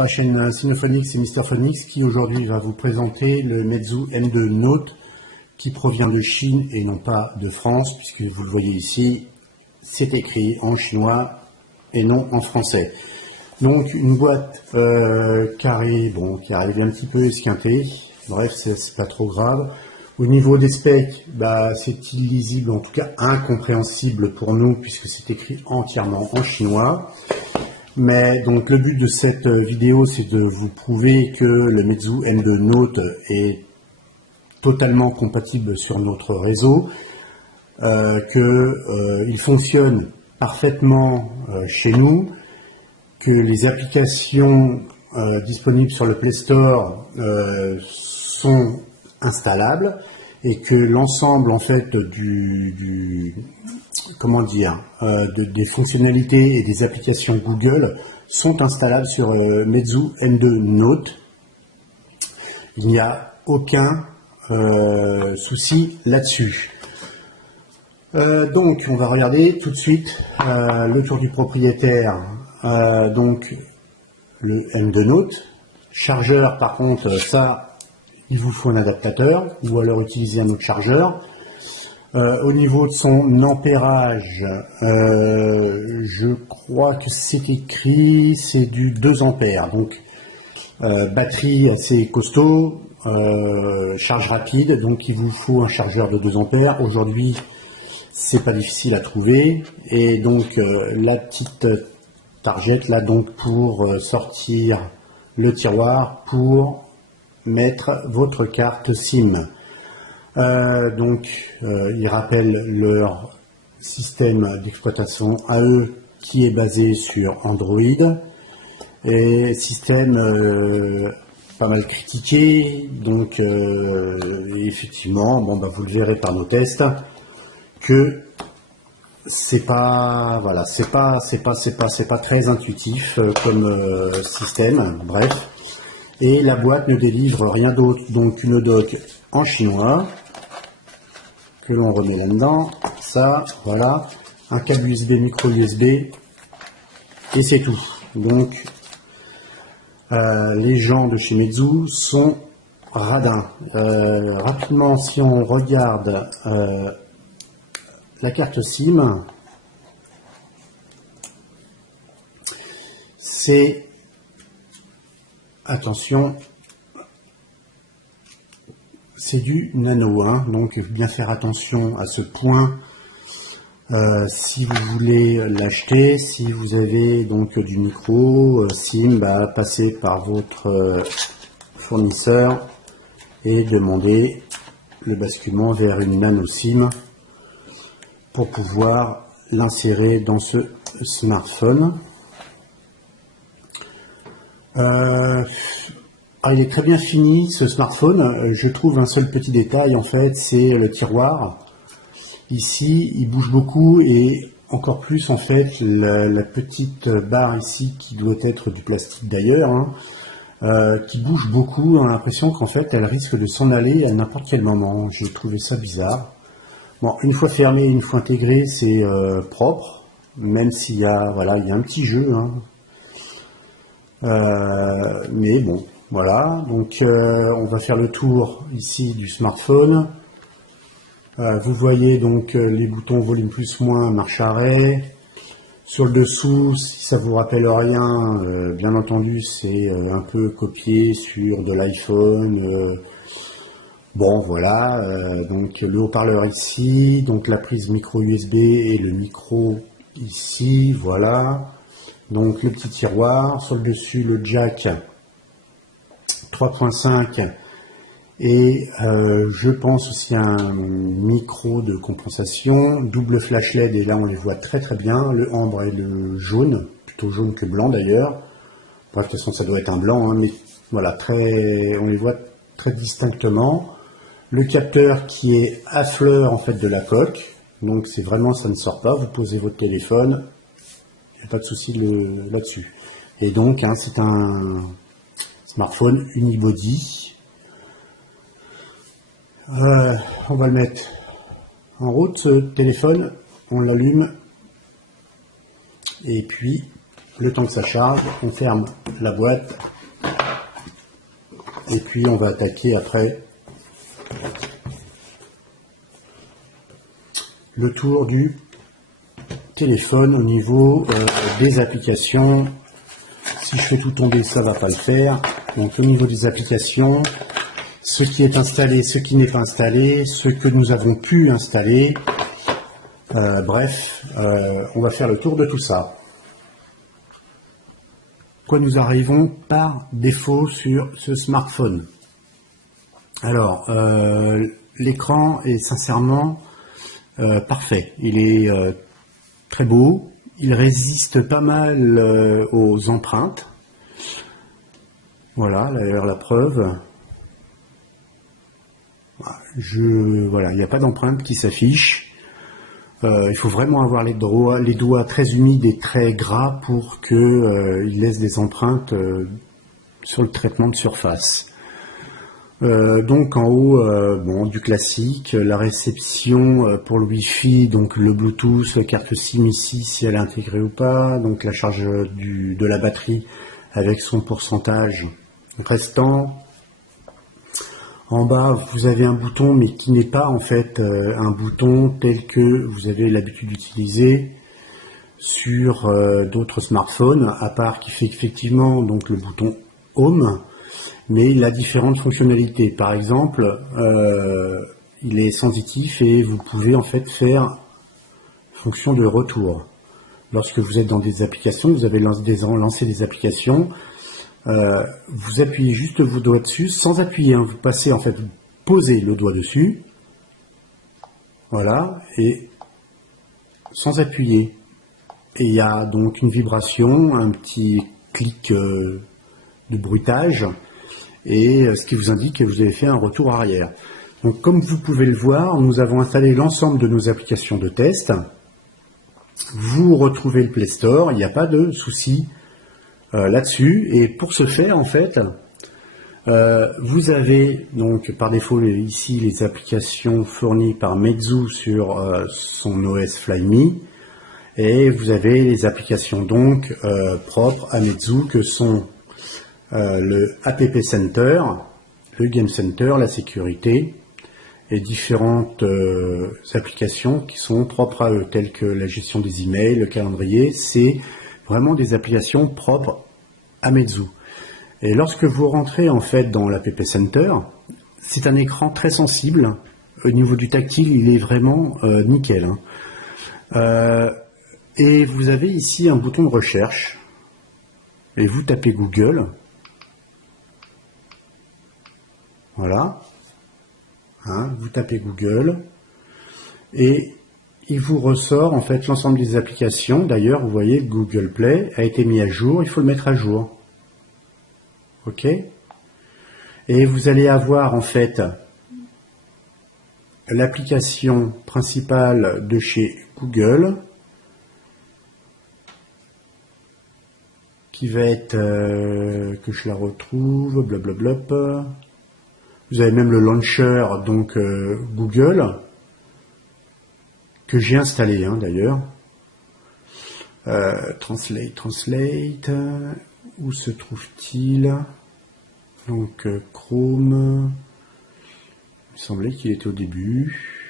La chaîne Sinophonix et Mister Phonix qui aujourd'hui va vous présenter le Meizu M2 Note qui provient de Chine et non pas de France, puisque vous le voyez ici, c'est écrit en chinois et non en français. Donc une boîte carrée, bon, qui arrive un petit peu esquintée, bref, c'est pas trop grave. Au niveau des specs, c'est illisible, en tout cas incompréhensible pour nous, puisque c'est écrit entièrement en chinois. Mais donc le but de cette vidéo, c'est de vous prouver que le Meizu M2 Note est totalement compatible sur notre réseau, qu'il fonctionne parfaitement chez nous, que les applications disponibles sur le Play Store sont installables et que l'ensemble en fait des fonctionnalités et des applications Google sont installables sur Meizu M2 Note. Il n'y a aucun souci là-dessus. Donc on va regarder tout de suite le tour du propriétaire. Donc le M2 Note. Chargeur, par contre, ça, il vous faut un adaptateur ou alors utiliser un autre chargeur. Au niveau de son ampérage, je crois que c'est écrit, c'est du 2 ampères. Donc batterie assez costaud, charge rapide, donc il vous faut un chargeur de 2 ampères. Aujourd'hui, c'est pas difficile à trouver. Et donc la petite target là, donc pour sortir le tiroir pour mettre votre carte SIM. Ils rappellent leur système d'exploitation à eux qui est basé sur Android et système pas mal critiqué. Donc effectivement, vous le verrez par nos tests que c'est pas très intuitif comme système. Bref. Et la boîte ne délivre rien d'autre, donc une dock en chinois, que l'on remet là-dedans, ça, voilà, un câble USB, micro USB, et c'est tout. Donc, les gens de chez Meizu sont radins. Rapidement, si on regarde la carte SIM, c'est... Attention, c'est du nano, donc bien faire attention à ce point si vous voulez l'acheter. Si vous avez donc du micro SIM, passez par votre fournisseur et demandez le basculement vers une nano SIM pour pouvoir l'insérer dans ce smartphone. Il est très bien fini ce smartphone. Je trouve un seul petit détail en fait, c'est le tiroir. Ici, il bouge beaucoup et encore plus en fait la petite barre ici qui doit être du plastique d'ailleurs, qui bouge beaucoup. On a l'impression qu'en fait elle risque de s'en aller à n'importe quel moment. J'ai trouvé ça bizarre. Bon, une fois fermé, une fois intégré, c'est propre, même s'il y a il y a un petit jeu. Mais bon, voilà, donc on va faire le tour ici du smartphone. Vous voyez donc les boutons volume plus moins, marche arrêt. Sur le dessous, si ça vous rappelle rien, bien entendu c'est un peu copié sur de l'iPhone. Bon voilà, donc le haut-parleur ici, donc la prise micro USB et le micro ici, voilà. Donc le petit tiroir, sur le dessus le jack 3.5 et je pense aussi un micro de compensation, double flash LED et là on les voit très très bien, le ambre et le jaune, plutôt jaune que blanc d'ailleurs. Bref, de toute façon ça doit être un blanc, mais voilà, on les voit très distinctement. Le capteur qui est à fleur en fait de la coque, donc c'est vraiment, ça ne sort pas, vous posez votre téléphone. Il n'y a pas de souci là-dessus. Et donc, c'est un smartphone unibody. On va le mettre en route, ce téléphone. On l'allume. Et puis, le temps que ça charge, on ferme la boîte et puis on va attaquer après le tour du téléphone au niveau des applications. Si je fais tout tomber, ça va pas le faire. Donc au niveau des applications, ce qui est installé, ce qui n'est pas installé, ce que nous avons pu installer. Bref, on va faire le tour de tout ça. Quoi nous arrivons par défaut sur ce smartphone? Alors, l'écran est sincèrement parfait. Il est très beau. Il résiste pas mal aux empreintes. Voilà, d'ailleurs la preuve. Voilà, il n'y a pas d'empreinte qui s'affiche. Il faut vraiment avoir les doigts très humides et très gras pour qu'il laisse des empreintes sur le traitement de surface. Donc en haut, bon, du classique, la réception pour le Wi-Fi, donc le Bluetooth, la carte SIM ici, si elle est intégrée ou pas, donc la charge de la batterie avec son pourcentage restant. En bas, vous avez un bouton, mais qui n'est pas en fait un bouton tel que vous avez l'habitude d'utiliser sur d'autres smartphones, à part qui fait effectivement donc le bouton Home. Mais il a différentes fonctionnalités. Par exemple, il est sensitif et vous pouvez en fait faire fonction de retour. Lorsque vous êtes dans des applications, vous avez lancé des applications, vous appuyez juste vos doigts dessus, sans appuyer, hein, vous passez en fait, vous posez le doigt dessus, voilà, et sans appuyer. Et il y a donc une vibration, un petit clic de bruitage, et ce qui vous indique que vous avez fait un retour arrière. Donc comme vous pouvez le voir, nous avons installé l'ensemble de nos applications de test. Vous retrouvez le Play Store, il n'y a pas de souci là-dessus. Et pour ce faire, en fait, vous avez donc par défaut ici les applications fournies par Meizu sur son OS Flyme. Et vous avez les applications donc propres à Meizu que sont le App Center, le Game Center, la sécurité et différentes applications qui sont propres à eux, telles que la gestion des emails, le calendrier. C'est vraiment des applications propres à Meizu. Et lorsque vous rentrez en fait dans l'App Center, c'est un écran très sensible. Au niveau du tactile, il est vraiment nickel, hein. Et vous avez ici un bouton de recherche et vous tapez Google. Voilà, hein, vous tapez Google et il vous ressort en fait l'ensemble des applications. D'ailleurs, vous voyez, Google Play a été mis à jour, il faut le mettre à jour. Ok. Et vous allez avoir en fait l'application principale de chez Google qui va être, que je la retrouve, blablabla. Vous avez même le launcher, donc Google, que j'ai installé hein, d'ailleurs. Translate, où se trouve-t-il? Donc Chrome, il me semblait qu'il était au début.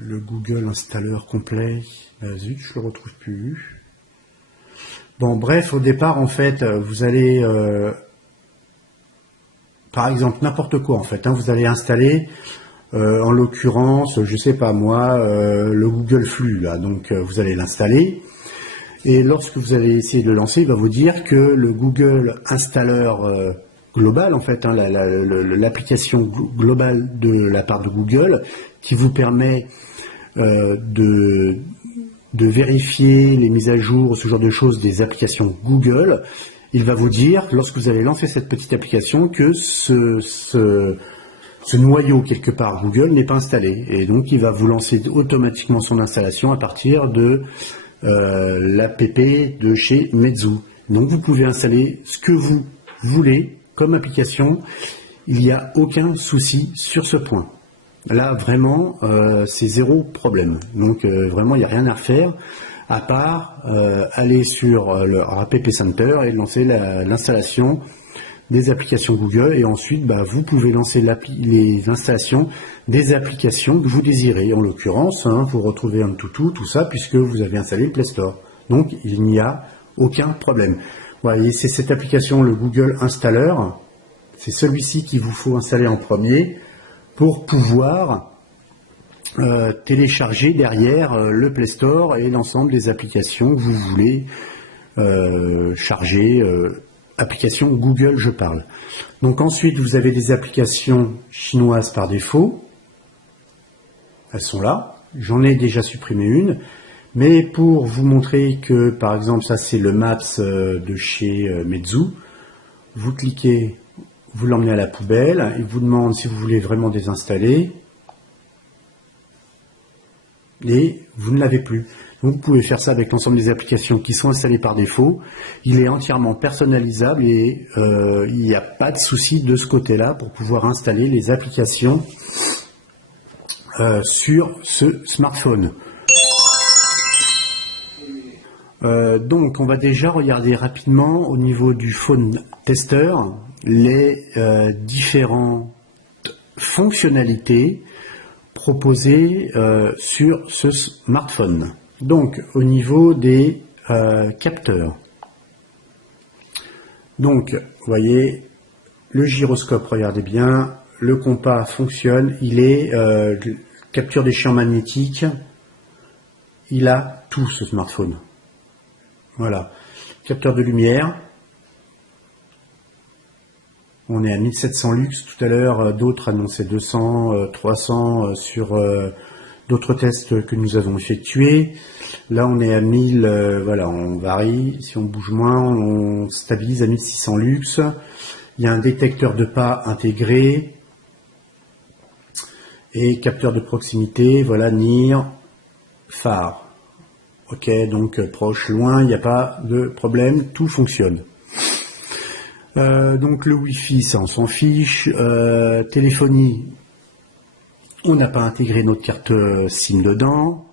Le Google installeur complet, zut, je le retrouve plus. Bon, bref, au départ, en fait, vous allez, par exemple, n'importe quoi, en fait, hein, vous allez installer, en l'occurrence, je sais pas moi, le Google Flux, là, donc vous allez l'installer. Et lorsque vous allez essayer de le lancer, il va vous dire que le Google installeur global, en fait, hein, l'application globale de la part de Google, qui vous permet de vérifier les mises à jour, ce genre de choses des applications Google, il va vous dire, lorsque vous allez lancer cette petite application, que ce noyau quelque part Google n'est pas installé. Et donc il va vous lancer automatiquement son installation à partir de l'app de chez Meizu. Donc vous pouvez installer ce que vous voulez comme application. il n'y a aucun souci sur ce point. Là, vraiment, c'est zéro problème. Donc, vraiment, il n'y a rien à refaire, à part aller sur le App Center et lancer l'installation des applications Google. Et ensuite, vous pouvez lancer les installations des applications que vous désirez. En l'occurrence, vous retrouvez AnTuTu, tout ça, puisque vous avez installé le Play Store. Donc, il n'y a aucun problème. Voilà, c'est cette application, le Google Installer. C'est celui-ci qu'il vous faut installer en premier pour pouvoir télécharger derrière le Play Store et l'ensemble des applications que vous voulez charger, applications Google je parle. Donc ensuite vous avez des applications chinoises par défaut, elles sont là, j'en ai déjà supprimé une, mais pour vous montrer que par exemple ça c'est le Maps de chez Meizu, vous cliquez, vous l'emmenez à la poubelle, il vous demande si vous voulez vraiment désinstaller, et vous ne l'avez plus. Donc vous pouvez faire ça avec l'ensemble des applications qui sont installées par défaut. Il est entièrement personnalisable et il n'y a pas de souci de ce côté-là pour pouvoir installer les applications sur ce smartphone. Donc on va déjà regarder rapidement au niveau du phone tester les différentes fonctionnalités proposées sur ce smartphone. Donc au niveau des capteurs. Donc vous voyez le gyroscope, regardez bien, le compas fonctionne, il est capture des champs magnétiques, il a tout ce smartphone. Voilà, capteur de lumière, on est à 1700 lux tout à l'heure, d'autres annonçaient 200, 300 sur d'autres tests que nous avons effectués. Là on est à 1000, voilà, on varie, si on bouge moins, on stabilise à 1600 lux. Il y a un détecteur de pas intégré et capteur de proximité, voilà, NIR, phare. Ok, donc proche, loin, il n'y a pas de problème, tout fonctionne. Donc le Wi-Fi, ça on s'en fiche. Téléphonie, on n'a pas intégré notre carte SIM dedans.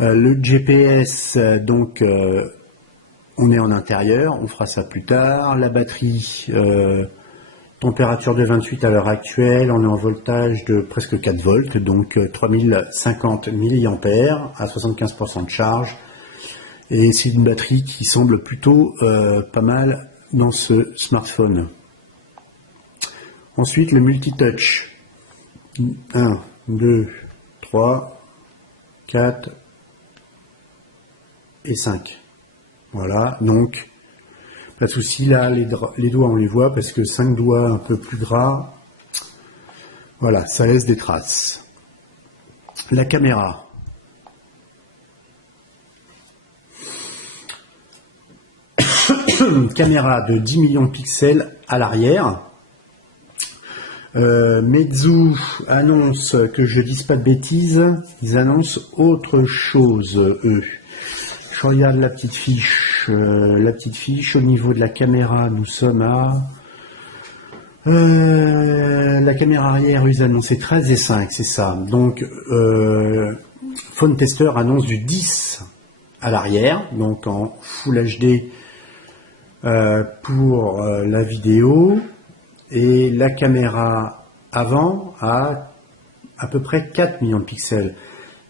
Le GPS, donc on est en intérieur, on fera ça plus tard. La batterie, température de 28 à l'heure actuelle, on est en voltage de presque 4 volts, donc 3050 mAh à 75% de charge. Et c'est une batterie qui semble plutôt pas mal dans ce smartphone. Ensuite, le multitouch. 1, 2, 3, 4 et 5. Voilà, donc pas de souci, là les doigts on les voit parce que 5 doigts un peu plus gras, voilà, ça laisse des traces. La caméra. Caméra de 10 millions de pixels à l'arrière. Meizu annonce, que je dise pas de bêtises, ils annoncent autre chose, eux. Je regarde la petite fiche. Au niveau de la caméra, nous sommes à... la caméra arrière, ils annonçaient 13 et 5, c'est ça. Donc, Phone Tester annonce du 10 à l'arrière, donc en Full HD pour la vidéo. Et la caméra avant a à peu près 4 millions de pixels.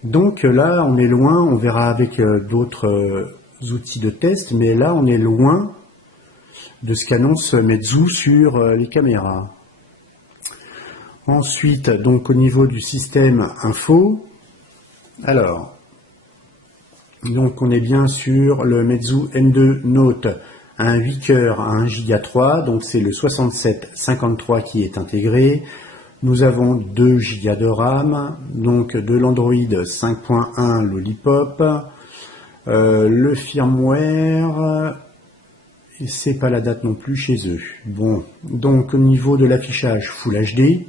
Donc là, on est loin, on verra avec d'autres outils de test, mais là, on est loin de ce qu'annonce Meizu sur les caméras. Ensuite, donc au niveau du système info, alors, donc on est bien sur le Meizu M2 Note, un 8 cœurs à 1 Go 3, donc c'est le 6753 qui est intégré. Nous avons 2 Go de RAM, donc de l'Android 5.1 Lollipop. Le firmware, c'est pas la date non plus chez eux. Bon, donc au niveau de l'affichage Full HD,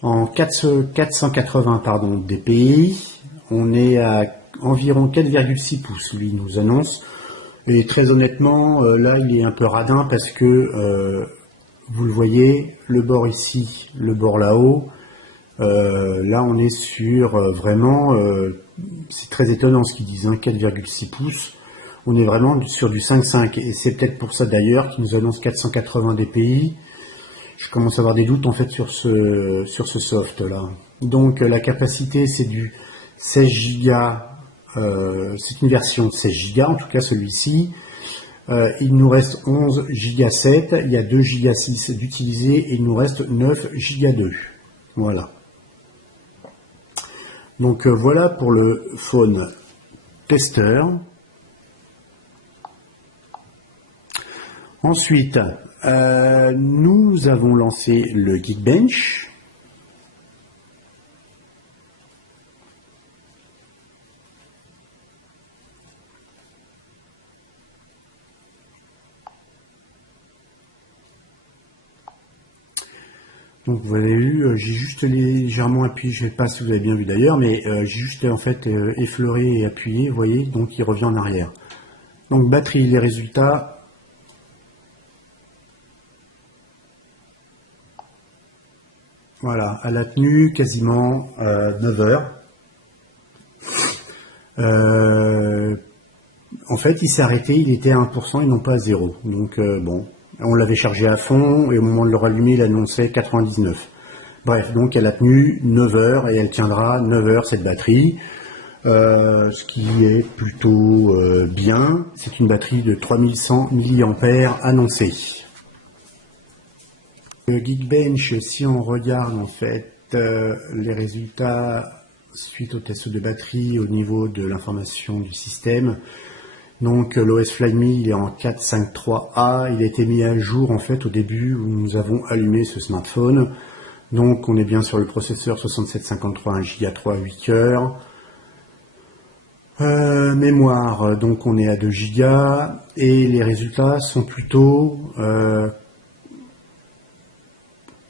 en 480 dpi, on est à environ 4,6 pouces, lui nous annonce. Et très honnêtement, là il est un peu radin parce que vous le voyez, le bord ici, le bord là-haut. Là, on est sur vraiment, c'est très étonnant ce qu'ils disent, hein, 4,6 pouces. On est vraiment sur du 5.5 et c'est peut-être pour ça d'ailleurs qu'ils nous annoncent 480 dpi. Je commence à avoir des doutes en fait sur ce soft là. Donc la capacité c'est du 16 Go, c'est une version 16 Go en tout cas celui-ci. Il nous reste 11 Go 7, il y a 2 Go 6 d'utiliser et il nous reste 9 Go 2. Voilà. Donc voilà pour le phone tester. Ensuite, nous avons lancé le Geekbench. Donc vous avez vu, j'ai juste légèrement appuyé, je ne sais pas si vous avez bien vu d'ailleurs, mais j'ai juste en fait effleuré et appuyé, vous voyez, donc il revient en arrière. Donc batterie, les résultats. Voilà, elle a tenu quasiment 9 heures. En fait, il s'est arrêté, il était à 1% et non pas à 0. Donc bon, on l'avait chargé à fond et au moment de le rallumer, il annonçait 99. Bref, donc elle a tenu 9 heures et elle tiendra 9 heures cette batterie. Ce qui est plutôt bien. C'est une batterie de 3100 mAh annoncée. Le Geekbench, si on regarde en fait les résultats suite au test de batterie au niveau de l'information du système, donc l'OS Flyme il est en 4.5.3a, il a été mis à jour en fait au début où nous avons allumé ce smartphone. Donc on est bien sur le processeur 6753 1 Go 3 8 cœurs. Mémoire, donc on est à 2 Go et les résultats sont plutôt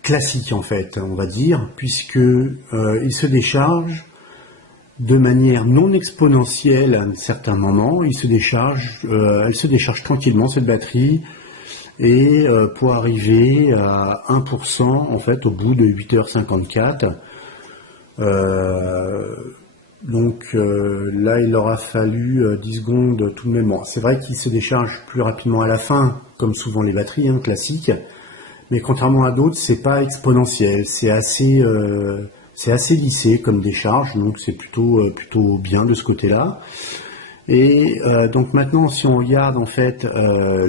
classiques en fait, on va dire, puisque il se décharge de manière non exponentielle à un certain moment. Elle se décharge tranquillement cette batterie et pour arriver à 1% en fait au bout de 8h54. Donc là, il aura fallu 10 secondes tout de même. Bon, c'est vrai qu'il se décharge plus rapidement à la fin, comme souvent les batteries classiques, mais contrairement à d'autres, c'est pas exponentiel, c'est assez lissé comme décharge, donc c'est plutôt bien de ce côté-là. Et donc maintenant, si on regarde en fait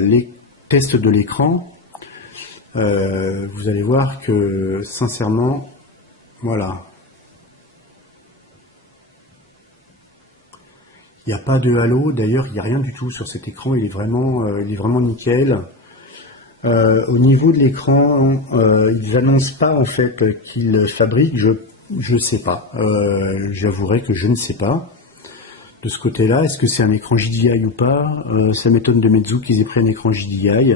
les tests de l'écran, vous allez voir que sincèrement, voilà. Il n'y a pas de halo, d'ailleurs il n'y a rien du tout sur cet écran, il est vraiment nickel. Au niveau de l'écran, ils n'annoncent pas en fait qu'ils fabriquent, je sais pas, j'avouerai que je ne sais pas. De ce côté-là, est-ce que c'est un écran JDI ou pas? Ça m'étonne de Meizu qu'ils aient pris un écran JDI,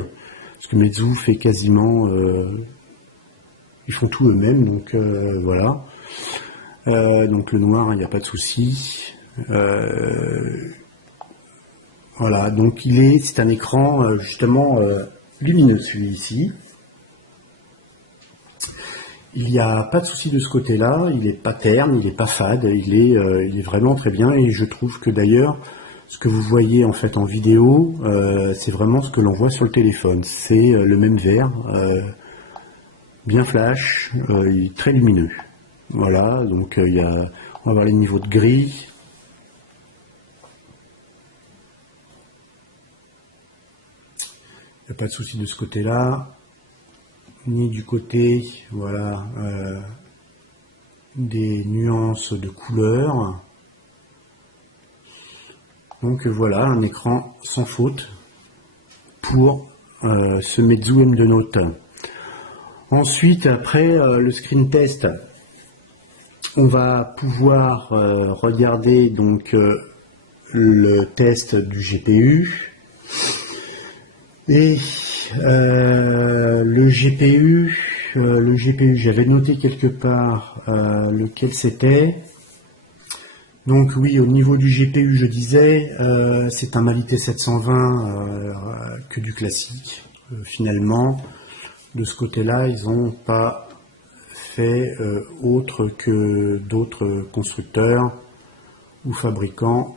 parce que Meizu fait quasiment, ils font tout eux-mêmes, donc voilà. Donc le noir, il n'y a pas de souci. Voilà, donc c'est un écran justement lumineux celui-ci. Il n'y a pas de souci de ce côté-là, il n'est pas terne, il n'est pas fade, il est vraiment très bien et je trouve que d'ailleurs ce que vous voyez en fait en vidéo, c'est vraiment ce que l'on voit sur le téléphone. C'est le même vert, bien flash, il est très lumineux. Voilà, donc on va voir les niveaux de gris. Il n'y a pas de souci de ce côté-là, ni du côté, voilà, des nuances de couleurs. Donc voilà, un écran sans faute pour ce Meizu M2 Note. Ensuite, après le screen test, on va pouvoir regarder donc le test du GPU. Et le GPU, j'avais noté quelque part lequel c'était. Donc oui, au niveau du GPU, je disais, c'est un Mali T720 que du classique, finalement. de ce côté-là, ils n'ont pas fait autre que d'autres constructeurs ou fabricants.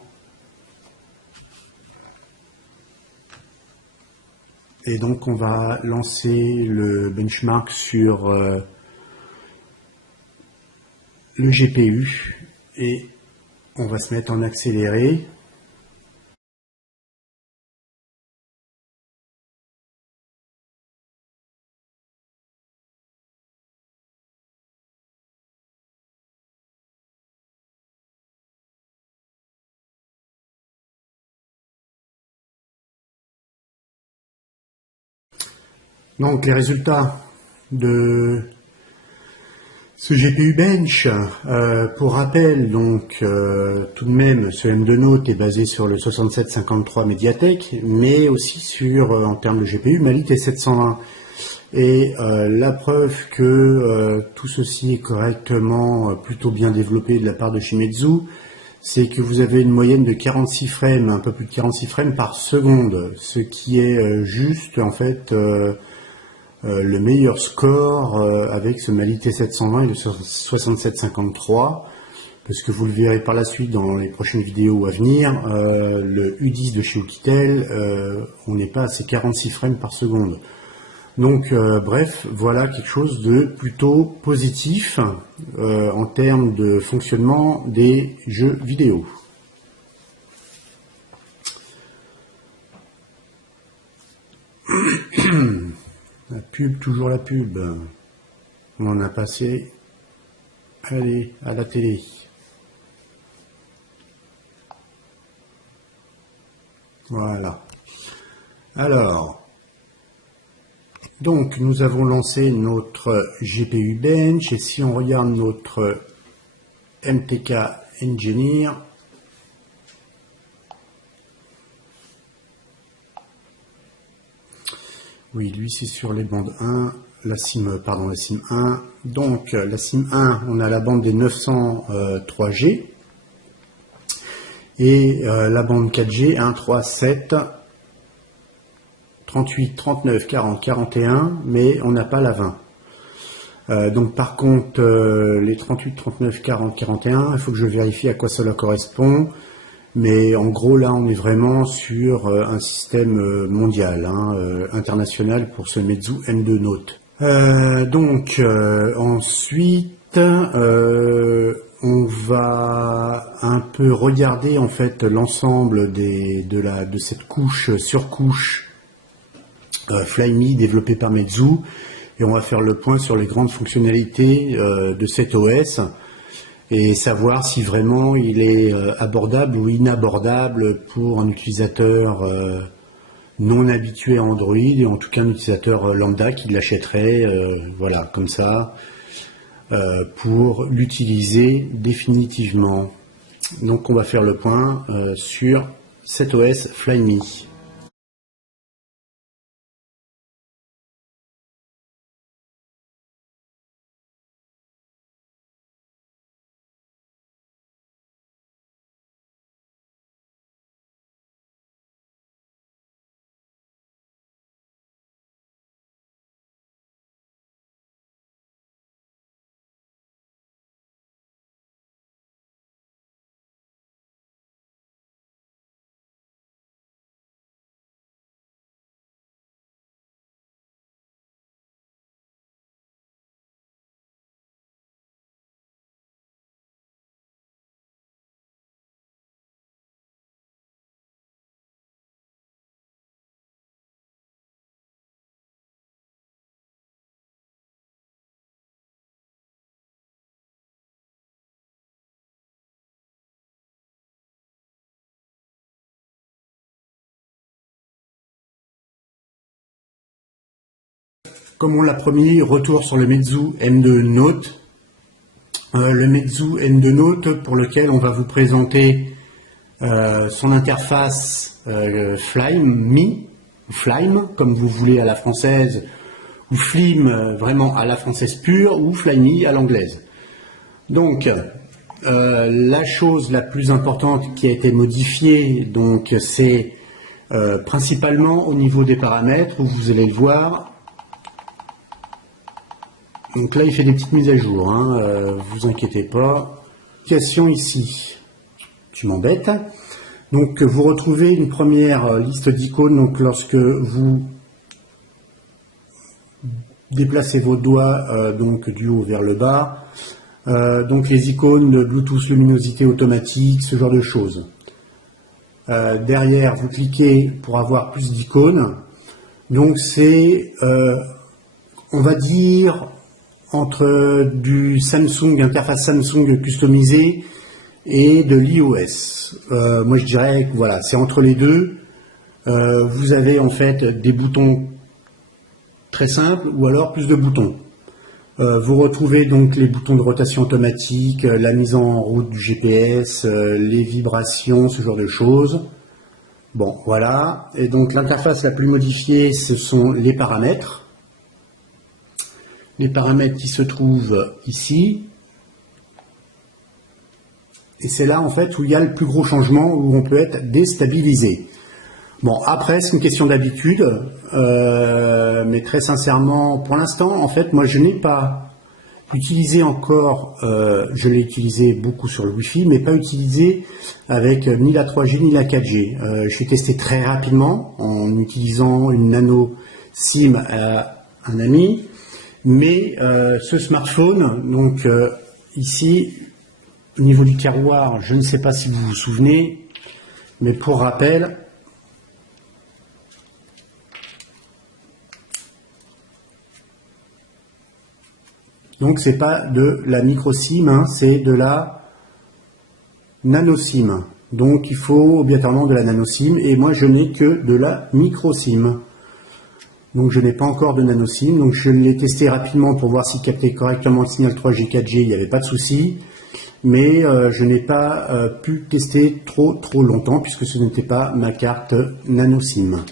Et donc on va lancer le benchmark sur le GPU et on va se mettre en accéléré. Donc les résultats de ce GPU Bench, pour rappel, donc tout de même ce M2 Note est basé sur le 6753 Mediatek, mais aussi sur, en termes de GPU, Mali T720. Et la preuve que tout ceci est correctement, plutôt bien développé de la part de Shimetsu, c'est que vous avez une moyenne de 46 frames, un peu plus de 46 frames par seconde, ce qui est juste en fait le meilleur score avec ce Mali T720 et le 6753, parce que vous le verrez par la suite dans les prochaines vidéos à venir, le U10 de chez Oukitel, on n'est pas à ces 46 frames par seconde. Donc bref, voilà quelque chose de plutôt positif en termes de fonctionnement des jeux vidéo. La pub, toujours la pub. On en a passé. Allez, à la télé. Voilà. Alors, donc nous avons lancé notre GPU Bench et si on regarde notre MTK Engineer, oui, lui c'est sur les bandes 1, la SIM 1. Donc la SIM 1, on a la bande des 903G et la bande 4G 1, 3, 7, 38, 39, 40, 41, mais on n'a pas la 20. Donc par contre, les 38, 39, 40, 41, il faut que je vérifie à quoi cela correspond. Mais en gros, là, on est vraiment sur un système mondial, international pour ce Meizu M2 Note. Ensuite, on va un peu regarder en fait l'ensemble de cette couche surcouche Flyme développée par Meizu, et on va faire le point sur les grandes fonctionnalités de cet OS. Et savoir si vraiment il est abordable ou inabordable pour un utilisateur non habitué à Android, et en tout cas un utilisateur lambda qui l'achèterait, voilà, comme ça, pour l'utiliser définitivement. Donc on va faire le point sur cet OS Flyme. Comme on l'a promis, retour sur le Meizu M2 Note. Le Meizu M2 Note pour lequel on va vous présenter son interface Flyme, comme vous voulez à la française, ou Flyme vraiment à la française pure, ou Flyme à l'anglaise. Donc, la chose la plus importante qui a été modifiée, donc c'est principalement au niveau des paramètres, où vous allez le voir, Donc là, il fait des petites mises à jour, hein, vous inquiétez pas. Application ici, tu m'embêtes. Donc vous retrouvez une première liste d'icônes. Donc lorsque vous déplacez vos doigts donc du haut vers le bas, donc les icônes de Bluetooth, luminosité automatique, ce genre de choses. Derrière, vous cliquez pour avoir plus d'icônes. Donc c'est, on va dire, entre du Samsung, interface Samsung customisée et de l'iOS. Moi je dirais que voilà, c'est entre les deux. Vous avez en fait des boutons très simples ou alors plus de boutons. Vous retrouvez donc les boutons de rotation automatique, la mise en route du GPS, les vibrations, ce genre de choses. Bon, voilà. Et donc l'interface la plus modifiée, ce sont les paramètres. Les paramètres qui se trouvent ici. Et c'est là en fait où il y a le plus gros changement, où on peut être déstabilisé. Bon, après c'est une question d'habitude, mais très sincèrement, pour l'instant, en fait, moi je n'ai pas utilisé encore, je l'ai utilisé beaucoup sur le Wi-Fi, mais pas utilisé avec ni la 3G ni la 4G. Je suis testé très rapidement en utilisant une nano SIM à un ami. Mais ce smartphone, donc ici, au niveau du tiroir, je ne sais pas si vous vous souvenez, mais pour rappel, donc c'est pas de la micro SIM, hein, c'est de la nano SIM. Donc il faut obligatoirement de la nano SIM, et moi je n'ai que de la micro SIM. Donc je n'ai pas encore de nano SIM, donc je l'ai testé rapidement pour voir s'il captait correctement le signal 3G, 4G, il n'y avait pas de souci, mais je n'ai pas pu tester trop longtemps puisque ce n'était pas ma carte nano SIM.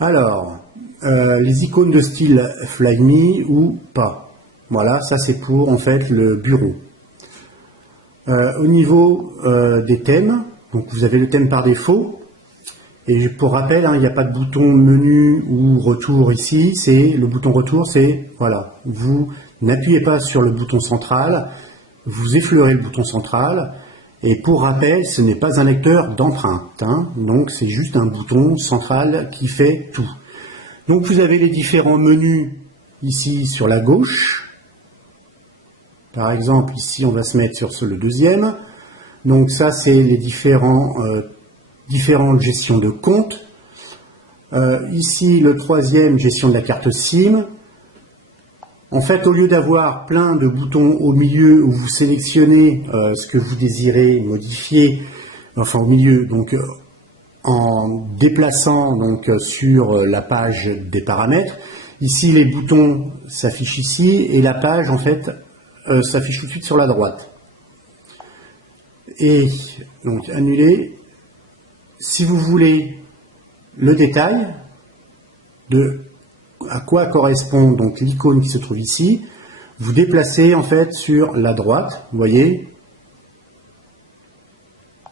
Alors, les icônes de style Fly Me ou pas. Voilà, ça c'est pour en fait le bureau. Au niveau des thèmes, donc vous avez le thème par défaut. Et pour rappel, hein, il n'y a pas de bouton menu ou retour ici. C'est le bouton retour, c'est voilà, vous n'appuyez pas sur le bouton central, vous effleurez le bouton central. Et pour rappel, ce n'est pas un lecteur d'empreintes, hein, donc c'est juste un bouton central qui fait tout. Donc vous avez les différents menus ici sur la gauche. Par exemple, ici on va se mettre sur le deuxième. Donc ça c'est les différentes gestions de compte. Ici, le troisième, gestion de la carte SIM. En fait, au lieu d'avoir plein de boutons au milieu où vous sélectionnez ce que vous désirez modifier, enfin au milieu, donc en déplaçant donc sur la page des paramètres, ici les boutons s'affichent ici et la page en fait s'affiche tout de suite sur la droite. Et donc annuler. Si vous voulez le détail de à quoi correspond donc l'icône qui se trouve ici, vous déplacez en fait sur la droite, vous voyez.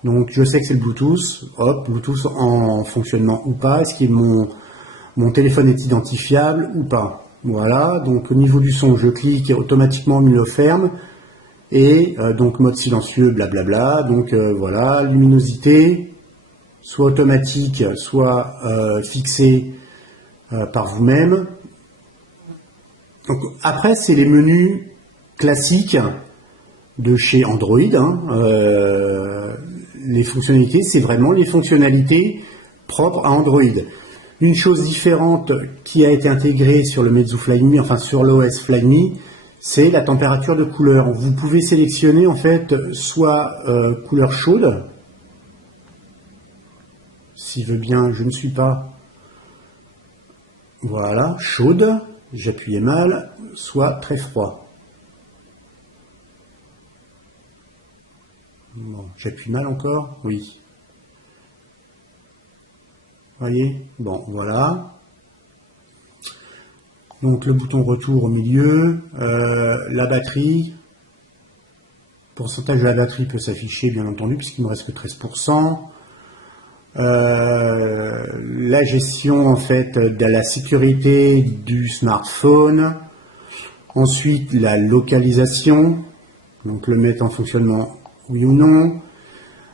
Donc je sais que c'est le Bluetooth, hop, Bluetooth en fonctionnement ou pas, est-ce que mon téléphone est identifiable ou pas. Voilà, donc au niveau du son, je clique et automatiquement il le ferme. Et donc mode silencieux, blablabla, donc voilà, luminosité, soit automatique, soit fixé par vous-même. Après, c'est les menus classiques de chez Android. Hein. Les fonctionnalités, c'est vraiment les fonctionnalités propres à Android. Une chose différente qui a été intégrée sur le Meizu Fly Me, enfin sur l'OS Fly Me, c'est la température de couleur. Vous pouvez sélectionner en fait soit couleur chaude, s'il veut bien, je ne suis pas, voilà, chaude, j'appuyais mal, soit très froid. Bon, j'appuie mal encore, oui. Voyez, bon, voilà. Donc le bouton retour au milieu, la batterie, pourcentage de la batterie peut s'afficher bien entendu puisqu'il ne me reste que 13%. La gestion en fait de la sécurité du smartphone, Ensuite, la localisation, donc le mettre en fonctionnement oui ou non.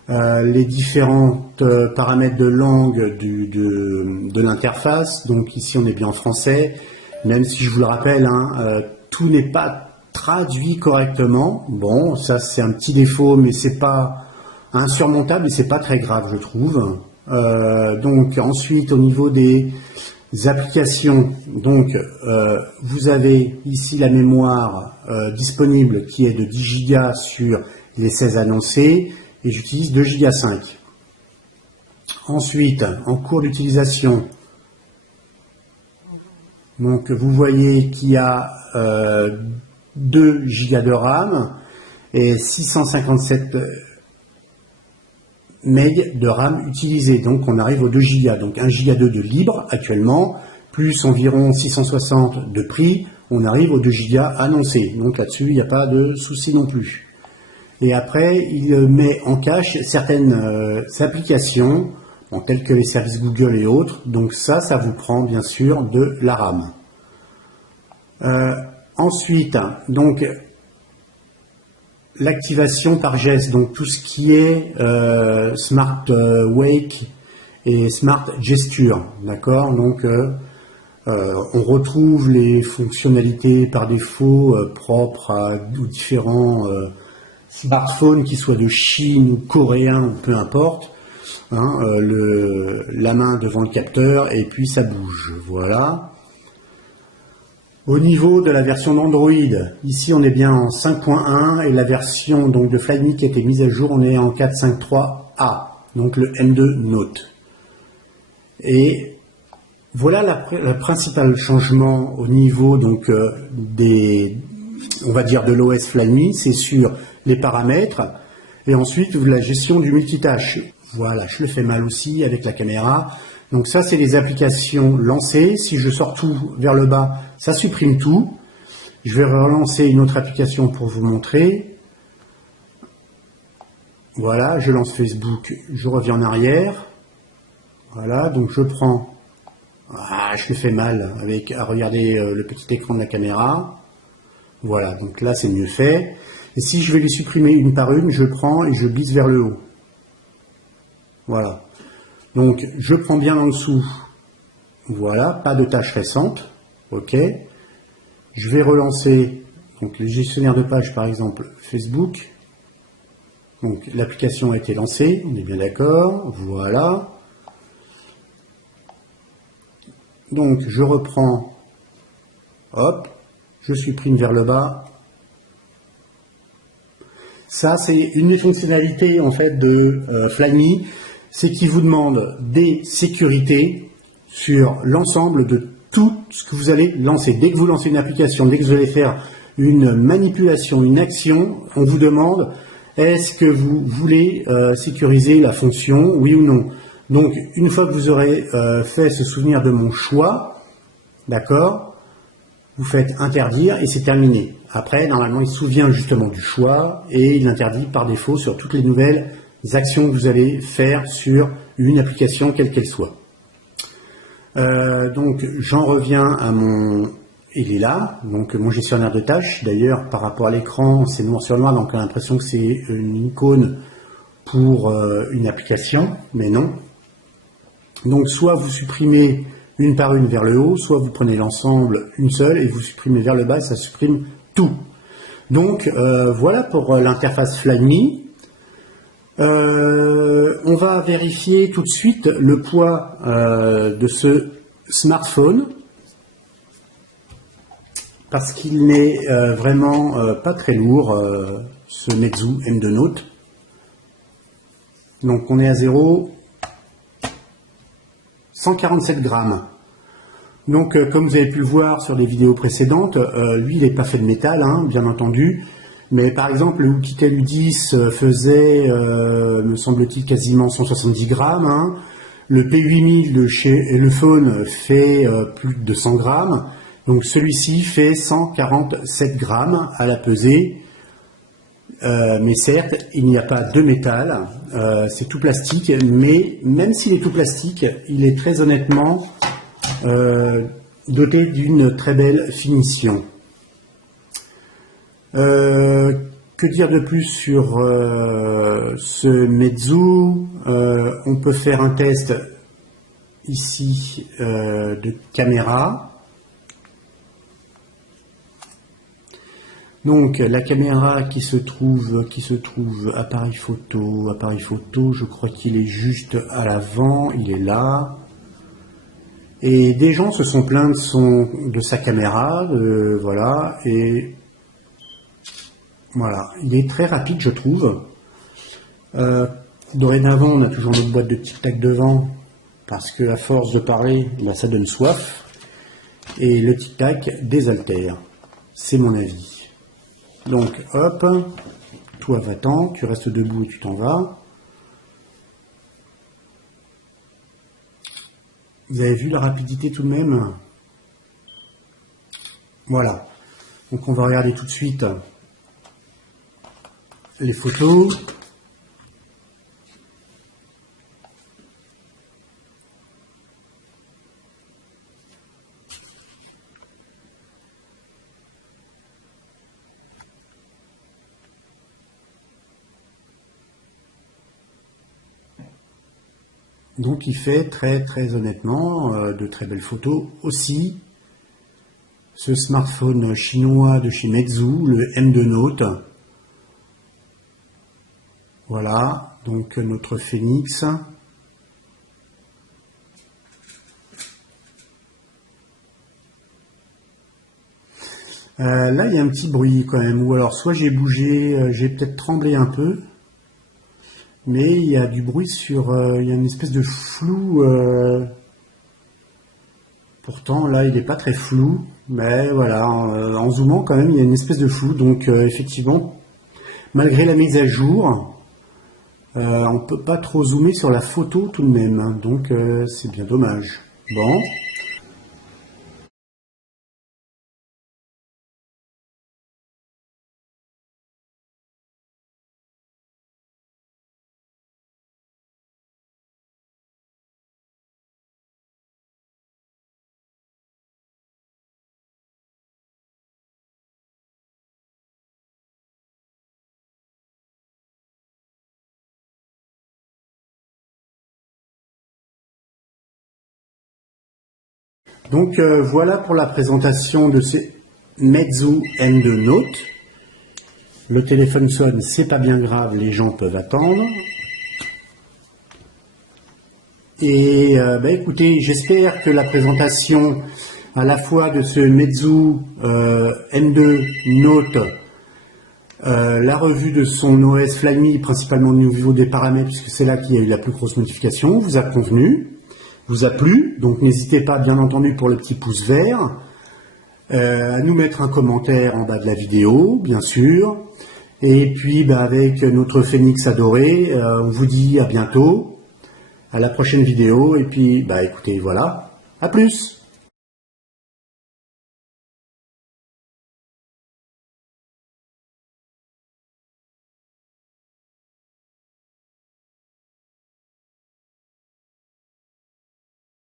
Les différents paramètres de langue de l'interface. Donc ici, on est bien en français, même si je vous le rappelle, hein, tout n'est pas traduit correctement. Bon, ça c'est un petit défaut, mais c'est pas insurmontable et c'est pas très grave, je trouve. Donc ensuite, au niveau des applications, donc vous avez ici la mémoire disponible qui est de 10 Go sur les 16 annoncés. Et j'utilise 2 Go 5. Ensuite, en cours d'utilisation, donc vous voyez qu'il y a 2 Go de RAM et 657 MB de RAM utilisés. Donc on arrive aux 2 Go. Donc 1 Go 2 de libre actuellement, plus environ 660 de prix, on arrive aux 2 Go annoncés. Donc là-dessus, il n'y a pas de souci non plus. Et après, il met en cache certaines applications, bon, telles que les services Google et autres. Donc ça vous prend bien sûr de la RAM. Ensuite, donc l'activation par geste, donc tout ce qui est Smart Wake et Smart Gesture, d'accord. Donc on retrouve les fonctionnalités par défaut propres aux différents smartphone, qui soit de Chine ou coréen ou peu importe, hein, la main devant le capteur et puis ça bouge, voilà. Au niveau de la version d'Android, ici on est bien en 5.1 et la version donc de Flyme qui a été mise à jour, on est en 4.5.3a, donc le M2 Note. Et voilà le principal changement au niveau donc on va dire de l'OS Flyme, c'est sur les paramètres et ensuite la gestion du multitâche. Voilà, je le fais mal aussi avec la caméra. Donc ça, c'est les applications lancées. Si je sors tout vers le bas, ça supprime tout. Je vais relancer une autre application pour vous montrer. Voilà, je lance Facebook, je reviens en arrière. Voilà, donc je prends... Ah, je le fais mal à regarder le petit écran de la caméra. Voilà, donc là c'est mieux fait. Et si je vais les supprimer une par une, je prends et je glisse vers le haut. Voilà. Donc je prends bien en dessous. Voilà, pas de tâches récentes. Ok. Je vais relancer donc le gestionnaire de page, par exemple Facebook. Donc l'application a été lancée, on est bien d'accord. Voilà. Donc je reprends. Hop. Je supprime vers le bas. Ça, c'est une des fonctionnalités en fait de Flyme, c'est qu'il vous demande des sécurités sur l'ensemble de tout ce que vous allez lancer. Dès que vous lancez une application, dès que vous allez faire une manipulation, une action, on vous demande est-ce que vous voulez sécuriser la fonction, oui ou non. Donc, une fois que vous aurez fait ce souvenir de mon choix, d'accord, vous faites interdire et c'est terminé. Après, normalement, il se souvient justement du choix et il interdit par défaut sur toutes les nouvelles actions que vous allez faire sur une application, quelle qu'elle soit. Donc, j'en reviens à mon... Il est là, donc mon gestionnaire de tâches. D'ailleurs, par rapport à l'écran, c'est noir sur noir, donc on a l'impression que c'est une icône pour une application, mais non. Donc, soit vous supprimez une par une vers le haut, soit vous prenez l'ensemble une seule et vous supprimez vers le bas, ça supprime tout. Donc voilà pour l'interface Flyme. On va vérifier tout de suite le poids de ce smartphone parce qu'il n'est vraiment pas très lourd, ce Meizu M2 Note. Donc on est à 147 grammes. Donc, comme vous avez pu le voir sur les vidéos précédentes, lui, il n'est pas fait de métal, hein, bien entendu. Mais par exemple, le Oukitel U10 faisait, me semble-t-il, quasiment 170 grammes. Hein. Le P8000 de chez Elephone fait plus de 100 grammes. Donc, celui-ci fait 147 grammes à la pesée. Mais certes, il n'y a pas de métal, c'est tout plastique, mais même s'il est tout plastique, il est très honnêtement doté d'une très belle finition. Que dire de plus sur ce Meizu? On peut faire un test ici de caméra. Donc la caméra qui se trouve appareil photo, je crois qu'il est juste à l'avant, il est là. Et des gens se sont plaints de sa caméra, voilà, et voilà, il est très rapide je trouve. Dorénavant on a toujours notre boîte de tic-tac devant, parce que à force de parler, ben, ça donne soif, et le tic-tac désaltère, c'est mon avis. Donc hop, toi va-t'en, tu restes debout et tu t'en vas. Vous avez vu la rapidité tout de même? Voilà. Donc on va regarder tout de suite les photos. Donc il fait très honnêtement de très belles photos aussi. Ce smartphone chinois de chez Meizu, le M2 Note. Voilà, donc notre Phoenix. Là il y a un petit bruit quand même, ou alors soit j'ai bougé, j'ai peut-être tremblé un peu. Mais il y a du bruit sur... il y a une espèce de flou. Pourtant, là, il n'est pas très flou. Mais voilà, en zoomant, quand même, il y a une espèce de flou. Donc, effectivement, malgré la mise à jour, on ne peut pas trop zoomer sur la photo tout de même. Hein. Donc, c'est bien dommage. Bon. Donc, voilà pour la présentation de ces Meizu M2 Note. Le téléphone sonne, c'est pas bien grave, les gens peuvent attendre. Et bah, écoutez, j'espère que la présentation à la fois de ce Meizu M2 Note, la revue de son OS Flyme, principalement au niveau des paramètres, puisque c'est là qu'il y a eu la plus grosse modification, vous a convenu, vous a plu. Donc n'hésitez pas, bien entendu, pour le petit pouce vert, à nous mettre un commentaire en bas de la vidéo, bien sûr. Et puis bah, avec notre Phoenix adoré, on vous dit à bientôt, à la prochaine vidéo, et puis bah écoutez, voilà, à plus.